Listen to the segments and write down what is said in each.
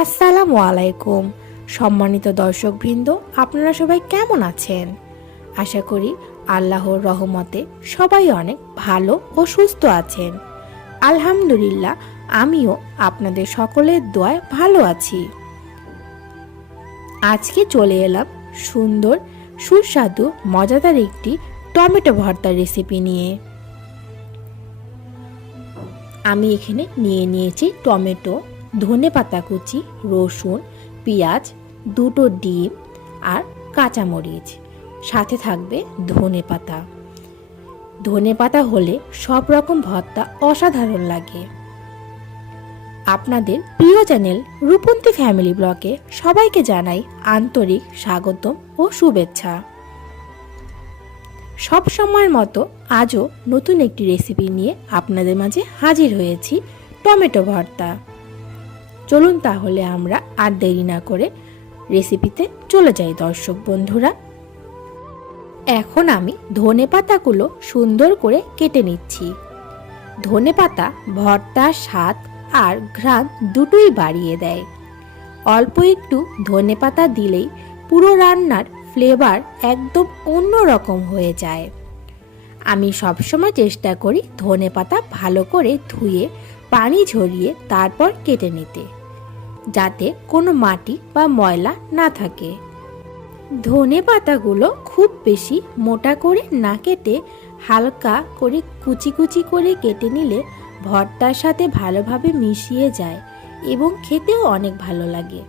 আসসালামু আলাইকুম। সম্মানিত দর্শকবৃন্দ, আপনারা সবাই কেমন আছেন? আশা করি আল্লাহর রহমতে সবাই অনেক ভালো ও সুস্থ আছেন। আলহামদুলিল্লাহ, আমিও আপনাদের সকলের দোয়ায় ভালো আছি। আজকে চলে এলাম সুন্দর সুস্বাদু মজাদার একটি টমেটো ভর্তার রেসিপি নিয়ে। আমি এখানে নিয়ে নিয়েছি টমেটো, ধনেপাতা কুচি, রসুন, পেঁয়াজ, দুটো ডিম আর কাঁচামরিচ, সাথে থাকবে ধনেপাতা। ধনেপাতা হলে সব রকম ভর্তা অসাধারণ লাগে। আপনাদের প্রিয় চ্যানেল রূপন্তী ফ্যামিলি ব্লগে সবাইকে জানাই আন্তরিক স্বাগতম ও শুভেচ্ছা। সব সময়ের মতো আজও নতুন একটি রেসিপি নিয়ে আপনাদের মাঝে হাজির হয়েছি, টমেটো ভর্তা। চলুন তাহলে আমরা আর দেরি না করে রেসিপিতে চলে যাই দর্শক বন্ধুরা। এখন আমি ধনেপাতাগুলো সুন্দর করে কেটে নিচ্ছি। ধনেপাতা ভর্তার স্বাদ আর ঘ্রাণ দুটোই বাড়িয়ে দেয়। অল্প একটু ধনেপাতা দিলেই পুরো রান্নার ফ্লেভার একদম অন্যরকম হয়ে যায়। আমি সবসময় চেষ্টা করি ধনেপাতা ভালো করে ধুয়ে পানি ঝরিয়ে তারপর কেটে নিতে, যাতে কোনো মাটি বা ময়লা না থাকে। ধনেপাতাগুলো খুব বেশি মোটা করে না কেটে হালকা করে কুচি কুচি করে কেটে নিলে ভর্তার সাথে ভালোভাবে মিশিয়ে যায় এবং খেতেও অনেক ভালো লাগে।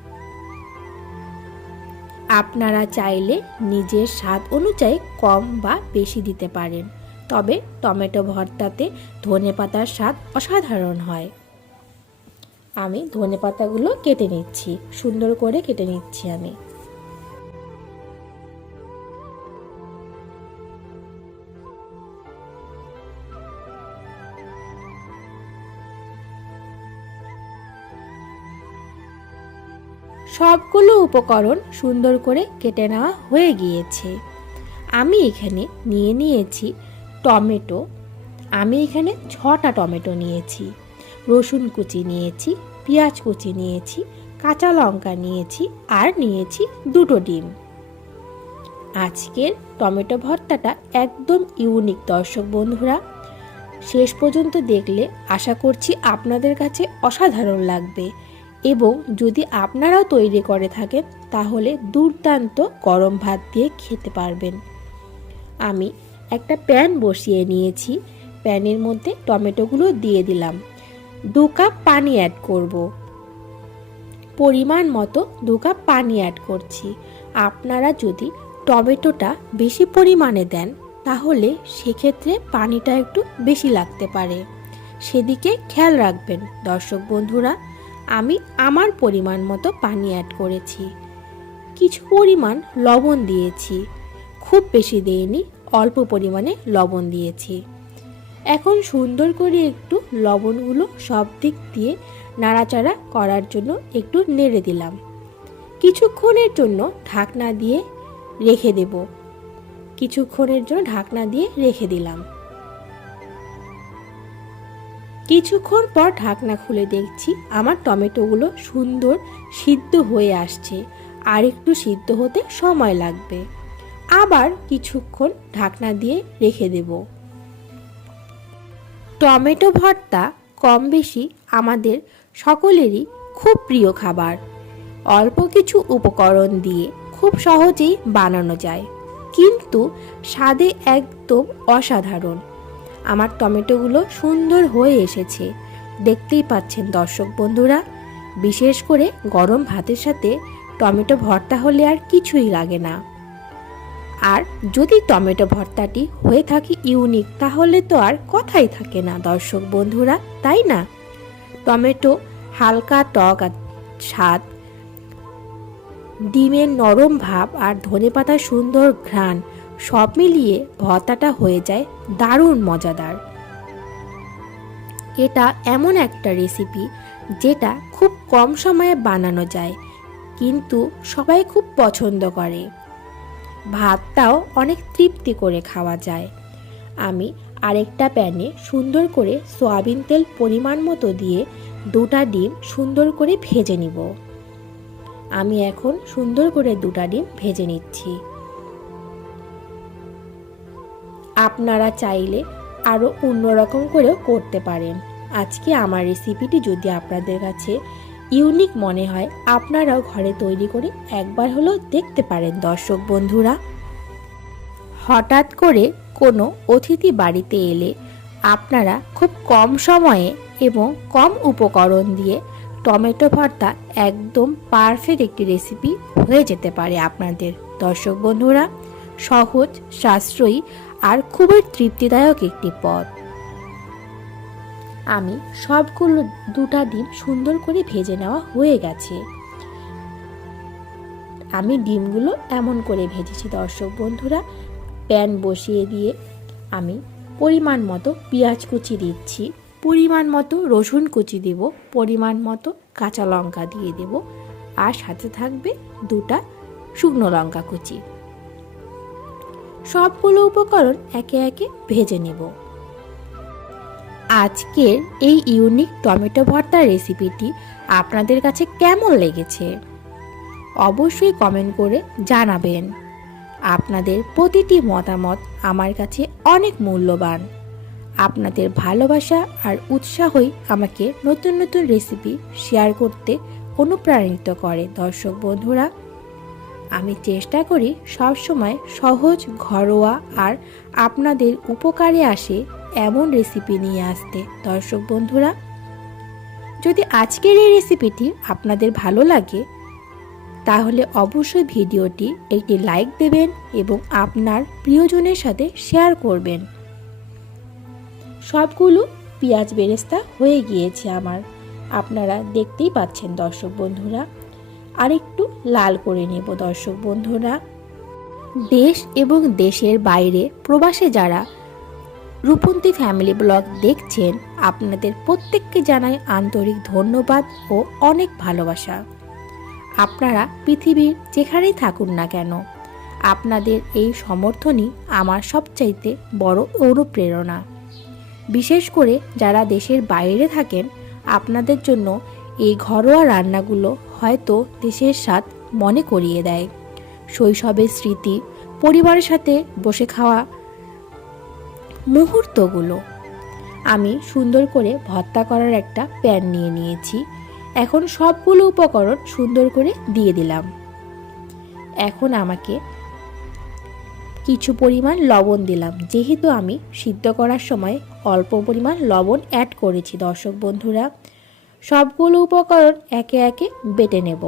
আপনারা চাইলে নিজের স্বাদ অনুযায়ী কম বা বেশি দিতে পারেন, তবে টমেটো ভর্তাতে ধনেপাতার স্বাদ অসাধারণ হয়। আমি ধনেপাতাগুলো কেটে নিচ্ছি, সুন্দর করে কেটে নিচ্ছি আমি। সবগুলো উপকরণ সুন্দর করে কেটে নেওয়া হয়ে গিয়েছে। আমি এখানে নিয়ে নিয়েছি টমেটো। আমি এখানে 6টা টমেটো নিয়েছি, রসুন কুচি নিয়েছি, পেঁয়াজ কুচি নিয়েছি, কাঁচা লঙ্কা নিয়েছি আর নিয়েছি দুটো ডিম। আজকের টমেটো ভর্তাটা একদম ইউনিক দর্শক বন্ধুরা। শেষ পর্যন্ত দেখলে আশা করছি আপনাদের কাছে অসাধারণ লাগবে এবং যদি আপনারাও তৈরি করে থাকেন তাহলে দুর্দান্ত গরম ভাত দিয়ে খেতে পারবেন। আমি একটা প্যান বসিয়ে নিয়েছি, প্যানের মধ্যে টমেটোগুলো দিয়ে দিলাম। 2 কাপ পানি অ্যাড করব, পরিমাণ মতো 2 কাপ পানি অ্যাড করছি। আপনারা যদি টমেটোটা বেশি পরিমাণে দেন তাহলে সেক্ষেত্রে পানিটা একটু বেশি লাগতে পারে, সেদিকে খেয়াল রাখবেন দর্শক বন্ধুরা। আমি আমার পরিমাণ মতো পানি অ্যাড করেছি, কিছু পরিমাণ লবণ দিয়েছি, খুব বেশি দেইনি, অল্প পরিমাণে লবণ দিয়েছি। এখন সুন্দর করে একটু লবণগুলো সব দিক দিয়ে নাড়াচাড়া করার জন্য একটু নেড়ে দিলাম। কিছুক্ষণের জন্য ঢাকনা দিয়ে রেখে দেব। কিছুক্ষণের জন্য ঢাকনা দিয়ে রেখে দিলাম। কিছুক্ষণ পর ঢাকনা খুলে দেখছি আমার টমেটোগুলো সুন্দর সিদ্ধ হয়ে আসছে, আর একটু সিদ্ধ হতে সময় লাগবে। আবার কিছুক্ষণ ঢাকনা দিয়ে রেখে দেব। টমেটো ভর্তা কম বেশি আমাদের সকলেরই খুব প্রিয় খাবার। অল্প কিছু উপকরণ দিয়ে খুব সহজেই বানানো যায়, কিন্তু স্বাদে একদম অসাধারণ। আমার টমেটোগুলো সুন্দর হয়ে এসেছে, দেখতেই পাচ্ছেন দর্শক বন্ধুরা। বিশেষ করে গরম ভাতের সাথে টমেটো ভর্তা হলে আর কিছুই লাগে না। আর যদি টমেটো ভর্তাটি হয়ে থাকে ইউনিক, তাহলে তো আর কথাই থাকে না দর্শক বন্ধুরা, তাই না? টমেটো হালকা টক স্বাদ, ডিমের নরম ভাব আর ধনেপাতার সুন্দর ঘ্রাণ সব মিলিয়ে ভর্তাটা হয়ে যায় দারুণ মজাদার। এটা এমন একটা রেসিপি যেটা খুব কম সময়ে বানানো যায়, কিন্তু সবাই খুব পছন্দ করে। ভাতটাও অনেক তৃপ্তি করে খাওয়া যায়। আমি আরেকটা প্যানে সুন্দর করে সয়াবিন তেল পরিমাণ মতো দিয়ে 2টা ডিম সুন্দর করে ভেজে নিব। আমি এখন সুন্দর করে দুটা ডিম ভেজে নিচ্ছি। আপনারা চাইলে আরও অন্যরকম করেও করতে পারেন। আজকে আমার রেসিপিটি যদি আপনাদের কাছে ইউনিক মনে হয়, আপনারাও ঘরে তৈরি করে একবার হলেও দেখতে পারেন দর্শক বন্ধুরা। হঠাৎ করে কোনো অতিথি বাড়িতে এলে আপনারা খুব কম সময়ে এবং কম উপকরণ দিয়ে টমেটো ভর্তা একদম পারফেক্ট একটি রেসিপি হয়ে যেতে পারে আপনাদের দর্শক বন্ধুরা। সহজ, সাশ্রয়ী আর খুবই তৃপ্তিদায়ক একটি পদ। আমি সবগুলো দুটা ডিম সুন্দর করে ভেজে নেওয়া হয়ে গেছে। আমি ডিমগুলো এমন করে ভেজেছি দর্শক বন্ধুরা। প্যান বসিয়ে দিয়ে আমি পরিমাণ মতো পেঁয়াজ কুচি দিচ্ছি, পরিমাণ মতো রসুন কুচি দেব, পরিমাণ মতো কাঁচা লঙ্কা দিয়ে দেব, আর সাথে থাকবে দুটা শুকনো লঙ্কা কুচি। সবগুলো উপকরণ একে একে ভেজে নেব। আজকের এই ইউনিক টমেটো ভর্তার রেসিপিটি আপনাদের কাছে কেমন লেগেছে অবশ্যই কমেন্ট করে জানাবেন। আপনাদের প্রতিটি মতামত আমার কাছে অনেক মূল্যবান। আপনাদের ভালোবাসা আর উৎসাহই আমাকে নতুন নতুন রেসিপি শেয়ার করতে অনুপ্রাণিত করে দর্শক বন্ধুরা। আমি চেষ্টা করি সবসময় সহজ, ঘরোয়া আর আপনাদের উপকারে আসে এমন রেসিপি নিয়ে আসতে দর্শক বন্ধুরা। যদি আজকের এই রেসিপিটি আপনাদের ভালো লাগে তাহলে অবশ্যই ভিডিওটি একটি লাইক দেবেন এবং আপনার প্রিয়জনের সাথে শেয়ার করবেন। সবগুলো পেঁয়াজ বেরেস্তা হয়ে গিয়েছে আমার, আপনারা দেখতেই পাচ্ছেন দর্শক বন্ধুরা। আর একটু লাল করে নেব দর্শক বন্ধুরা। দেশ এবং দেশের বাইরে প্রবাসে যারা রূপন্তী ফ্যামিলি ব্লগ দেখছেন, আপনাদের প্রত্যেককে জানাই আন্তরিক ধন্যবাদ ও অনেক ভালোবাসা। আপনারা পৃথিবীর যেখানেই থাকুন না কেন, আপনাদের এই সমর্থনই আমার সবচাইতে বড় অনুপ্রেরণা। বিশেষ করে যারা দেশের বাইরে থাকেন, আপনাদের জন্য এই ঘরোয়া রান্নাগুলো হয়তো দেশের স্বাদ মনে করিয়ে দেয়। শৈশবের স্মৃতি, পরিবারের সাথে বসে খাওয়া মুহূর্তগুলো। আমি সুন্দর করে ভর্তা করার একটা প্যান নিয়ে নিয়েছি। এখন সবগুলো উপকরণ সুন্দর করে দিয়ে দিলাম। এখন আমাকে কিছু পরিমাণ লবণ দিলাম, যেহেতু আমি সিদ্ধ করার সময় অল্প পরিমাণ লবণ অ্যাড করেছি দর্শক বন্ধুরা। সবগুলো উপকরণ একে একে বেটে নেব।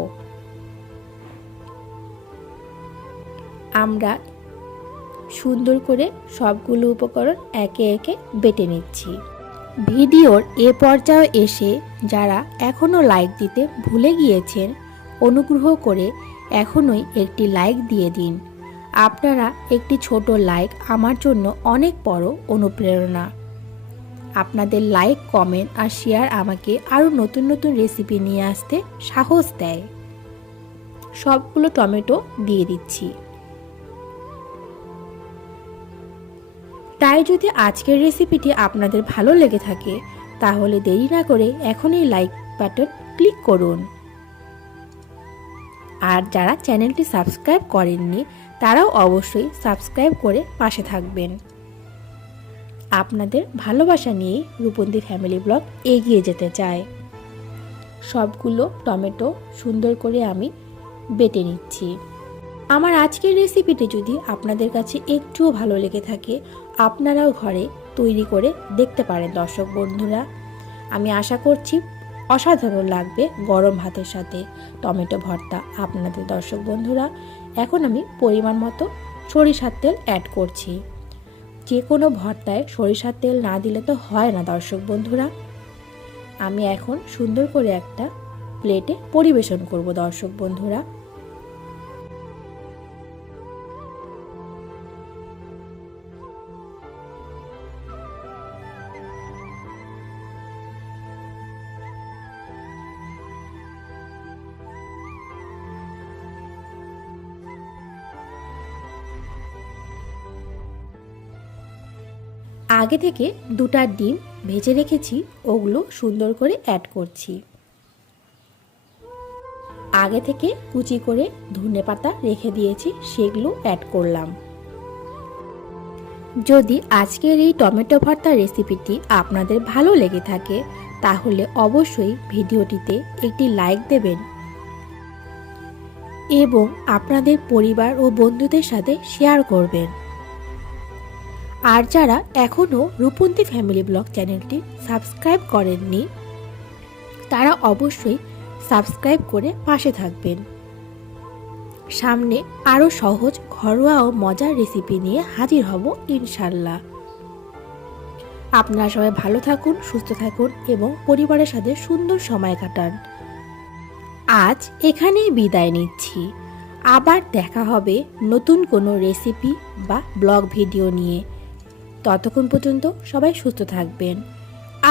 আমরা সুন্দর করে সবগুলো উপকরণ একে একে বেটে নিচ্ছি। ভিডিওর এ পর্যায়ে এসে যারা এখনও লাইক দিতে ভুলে গিয়েছেন, অনুগ্রহ করে এখনই একটি লাইক দিয়ে দিন। আপনারা একটি ছোট লাইক আমার জন্য অনেক বড় অনুপ্রেরণা। আপনাদের লাইক, কমেন্ট আর শেয়ার আমাকে আরও নতুন নতুন রেসিপি নিয়ে আসতে সাহস দেয়। সবগুলো টমেটো দিয়ে দিচ্ছি। তাই যদি আজকের রেসিপিটি আপনাদের ভালো লেগে থাকে তাহলে দেরি না করে এখনই লাইক বাটন ক্লিক করুন। আর যারা চ্যানেলটি সাবস্ক্রাইব করেননি তারাও অবশ্যই সাবস্ক্রাইব করে পাশে থাকবেন। আপনাদের ভালোবাসা নিয়ে রূপন্তী ফ্যামিলি ব্লগ এগিয়ে যেতে চায়। সবগুলো টমেটো সুন্দর করে আমি বেটে নিচ্ছি। আমার আজকের রেসিপিটি যদি আপনাদের কাছে একটুও ভালো লেগে থাকে, আপনারাও ঘরে তৈরি করে দেখতে পারেন দর্শক বন্ধুরা। আমি আশা করছি অসাধারণ লাগবে গরম ভাতের সাথে টমেটো ভর্তা আপনাদের দর্শক বন্ধুরা। এখন আমি পরিমাণ মতো সরিষার তেল অ্যাড করছি। যে কোনো ভর্তায় সরিষার তেল না দিলে তো হয় না দর্শক বন্ধুরা। আমি এখন সুন্দর করে একটা প্লেটে পরিবেশন করব দর্শক বন্ধুরা। আগে থেকে দুটা ডিম ভেজে রেখেছি, ওগুলো সুন্দর করে অ্যাড করছি। আগে থেকে কুচি করে ধনেপাতা রেখে দিয়েছি, সেগুলো অ্যাড করলাম। যদি আজকের এই টমেটো ভর্তা রেসিপিটি আপনাদের ভালো লেগে থাকে তাহলে অবশ্যই ভিডিওটিতে একটি লাইক দেবেন এবং আপনাদের পরিবার ও বন্ধুদের সাথে শেয়ার করবেন। আর যারা এখনও রূপন্তী ফ্যামিলি ব্লগ চ্যানেলটি সাবস্ক্রাইব করেননি তারা অবশ্যই সাবস্ক্রাইব করে পাশে থাকবেন। সামনে আরও সহজ ঘরোয়া ও মজার রেসিপি নিয়ে হাজির হব ইনশাল্লাহ। আপনারা সবাই ভালো থাকুন, সুস্থ থাকুন এবং পরিবারের সাথে সুন্দর সময় কাটান। আজ এখানেই বিদায় নিচ্ছি। আবার দেখা হবে নতুন কোনো রেসিপি বা ব্লগ ভিডিও নিয়ে। ততক্ষণ পর্যন্ত সবাই সুস্থ থাকবেন।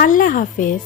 আল্লাহ হাফেজ।